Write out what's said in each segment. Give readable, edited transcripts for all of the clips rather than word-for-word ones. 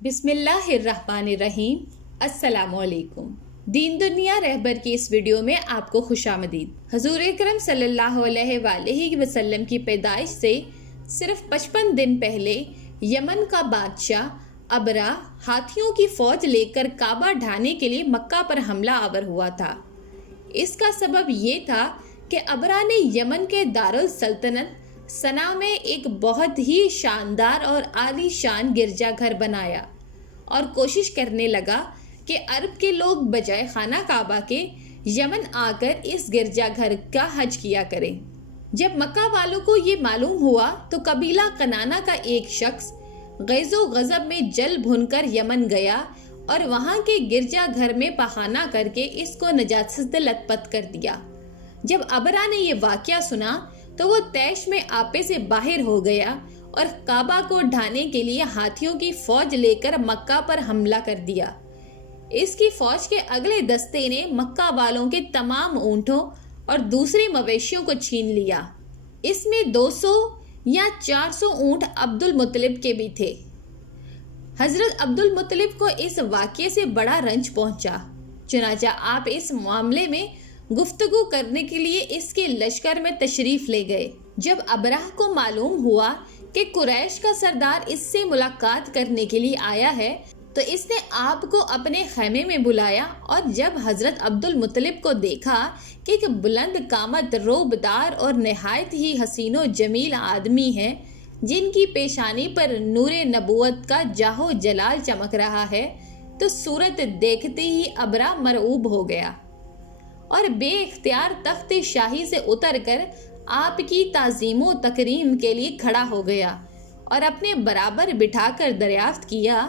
بسم اللہ الرحمن الرحیم۔ السلام علیکم۔ دین دنیا رہبر کی اس ویڈیو میں آپ کو خوش آمدید۔ حضور اکرم صلی اللہ علیہ وآلہ وسلم کی پیدائش سے صرف 55 دن پہلے یمن کا بادشاہ ابرہ ہاتھیوں کی فوج لے کر کعبہ ڈھانے کے لیے مکہ پر حملہ آور ہوا تھا۔ اس کا سبب یہ تھا کہ ابرہ نے یمن کے دارالسلطنت صنعا میں ایک بہت ہی شاندار اور عالی شان گرجا گھر بنایا اور کوشش کرنے لگا کہ عرب کے لوگ بجائے خانہ کعبہ کے یمن آ کر اس گرجا گھر کا حج کیا کریں۔ جب مکہ والوں کو یہ معلوم ہوا تو قبیلہ کنانہ کا ایک شخص غیظ و غضب میں جل بھن کر یمن گیا اور وہاں کے گرجا گھر میں پخانہ کر کے اس کو نجاست لت پت کر دیا۔ جب ابرہ نے یہ واقعہ سنا تو وہ طیش میں آپے سے باہر ہو گیا اور کعبہ کو ڈھانے کے لیے ہاتھیوں کی فوج لے کر مکہ پر حملہ کر دیا۔ اس کی فوج کے اگلے دستے نے مکہ والوں کے تمام اونٹوں اور دوسری مویشیوں کو چھین لیا۔ اس میں 200 یا 400 اونٹ عبد المطلب کے بھی تھے۔ حضرت عبد المطلب کو اس واقعے سے بڑا رنج پہنچا، چنانچہ آپ اس معاملے میں گفتگو کرنے کے لیے اس کے لشکر میں تشریف لے گئے۔ جب ابرہ کو معلوم ہوا کہ قریش کا سردار اس سے ملاقات کرنے کے لیے آیا ہے تو اس نے آپ کو اپنے خیمے میں بلایا، اور جب حضرت عبد المطلب کو دیکھا کہ ایک بلند قامت، روبدار اور نہایت ہی حسین و جمیل آدمی ہے جن کی پیشانی پر نور نبوت کا جاہ و جلال چمک رہا ہے، تو صورت دیکھتے ہی ابرہ مرعوب ہو گیا اور بے اختیار تخت شاہی سے اتر کر آپ کی تعظیم و تکریم کے لیے کھڑا ہو گیا اور اپنے برابر بٹھا کر دریافت کیا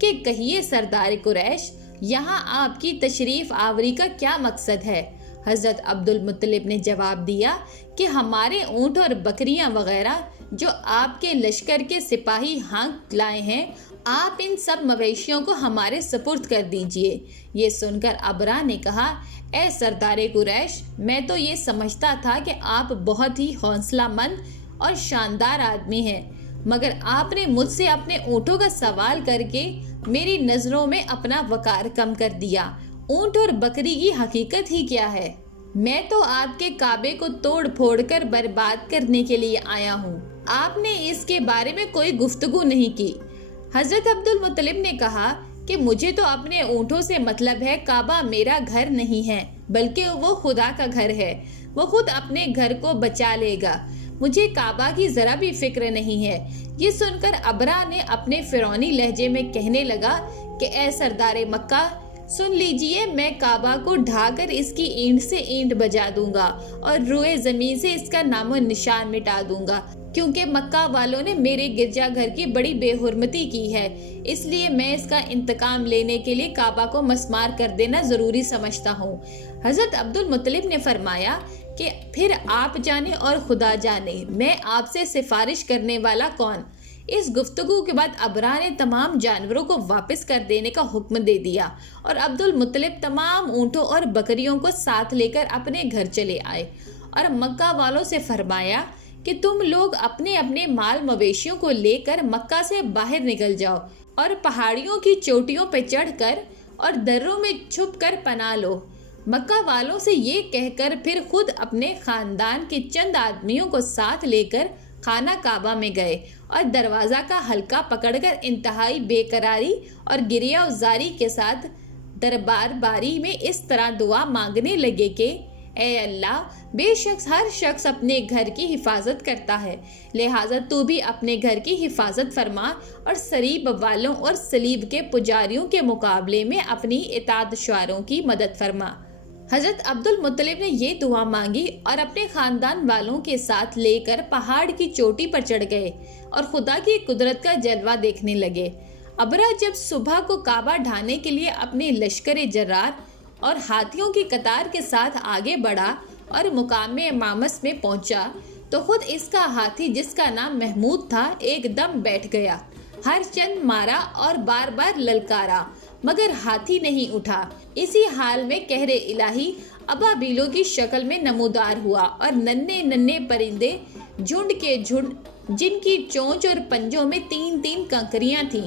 کہ کہیے سردار قریش، یہاں آپ کی تشریف آوری کا کیا مقصد ہے؟ حضرت عبد المطلب نے جواب دیا کہ ہمارے اونٹ اور بکریاں وغیرہ جو آپ کے لشکر کے سپاہی ہانک لائے ہیں، آپ ان سب مویشیوں کو ہمارے سپرد کر دیجئے۔ یہ سن کر ابرہ نے کہا، اے سردار قریش، میں تو یہ سمجھتا تھا کہ آپ بہت ہی حوصلہ مند اور شاندار آدمی ہیں، مگر آپ نے مجھ سے اپنے اونٹوں کا سوال کر کے میری نظروں میں اپنا وقار کم کر دیا۔ اونٹ اور بکری کی حقیقت ہی کیا ہے؟ میں تو آپ کے کعبے کو توڑ پھوڑ کر برباد کرنے کے لیے آیا ہوں، آپ نے اس کے بارے میں کوئی گفتگو نہیں کی۔ حضرت عبد المطلب نے کہا کہ مجھے تو اپنے اونٹوں سے مطلب ہے، کعبہ میرا گھر نہیں ہے بلکہ وہ خدا کا گھر ہے، وہ خود اپنے گھر کو بچا لے گا، مجھے کعبہ کی ذرا بھی فکر نہیں ہے۔ یہ سن کر ابرہ نے اپنے فرعونی لہجے میں کہنے لگا کہ اے سردار مکہ، سن لیجئے، میں کعبہ کو ڈھا کر اس کی اینٹ سے اینٹ بجا دوں گا اور روئے زمین سے اس کا نام و نشان مٹا دوں گا، کیونکہ مکہ والوں نے میرے گرجا گھر کی بڑی بے حرمتی کی ہے، اس لیے میں اس کا انتقام لینے کے لیے کعبہ کو مسمار کر دینا ضروری سمجھتا ہوں۔ حضرت عبد المطلب نے فرمایا کہ پھر آپ جانے اور خدا جانے، میں آپ سے سفارش کرنے والا کون؟ اس گفتگو کے بعد ابرہ نے تمام جانوروں کو واپس کر دینے کا حکم دے دیا اور عبد المطلب تمام اونٹوں اور بکریوں کو ساتھ لے کر اپنے گھر چلے آئے اور مکہ والوں سے فرمایا کہ تم لوگ اپنے اپنے مال مویشیوں کو لے کر مکہ سے باہر نکل جاؤ اور پہاڑیوں کی چوٹیوں پہ چڑھ کر اور دروں میں چھپ کر پناہ لو۔ مکہ والوں سے یہ کہہ کر پھر خود اپنے خاندان کے چند آدمیوں کو ساتھ لے کر خانہ کعبہ میں گئے اور دروازہ کا حلقہ پکڑ کر انتہائی بے قراری اور گریہ و زاری کے ساتھ دربار باری میں اس طرح دعا مانگنے لگے کہ اے اللہ، بے شک ہر شخص اپنے گھر کی حفاظت کرتا ہے، لہٰذا تو بھی اپنے گھر کی حفاظت فرما اور صلیب والوں اور صلیب کے پجاریوں کے مقابلے میں اپنی اطاعت شعاروں کی مدد فرما۔ حضرت عبد المطلب نے یہ دعا مانگی اور اپنے خاندان والوں کے ساتھ لے کر پہاڑ کی چوٹی پر چڑھ گئے اور خدا کی قدرت کا جلوہ دیکھنے لگے۔ ابرہ جب صبح کو کعبہ ڈھانے کے لیے اپنے لشکر جرار اور ہاتھیوں کی قطار کے ساتھ آگے بڑھا اور مقام مامس میں پہنچا تو خود اس کا ہاتھی، جس کا نام محمود تھا، ایک دم بیٹھ گیا، ہر چند مارا اور بار بار للکارا، مگر ہاتھی نہیں اٹھا۔ اسی حال میں قہر الہی ابابیلوں کی شکل میں نمودار ہوا اور ننھے ننھے پرندے جھنڈ کے جھنڈ، جن کی چونچ اور پنجوں میں 3 کنکریاں تھیں،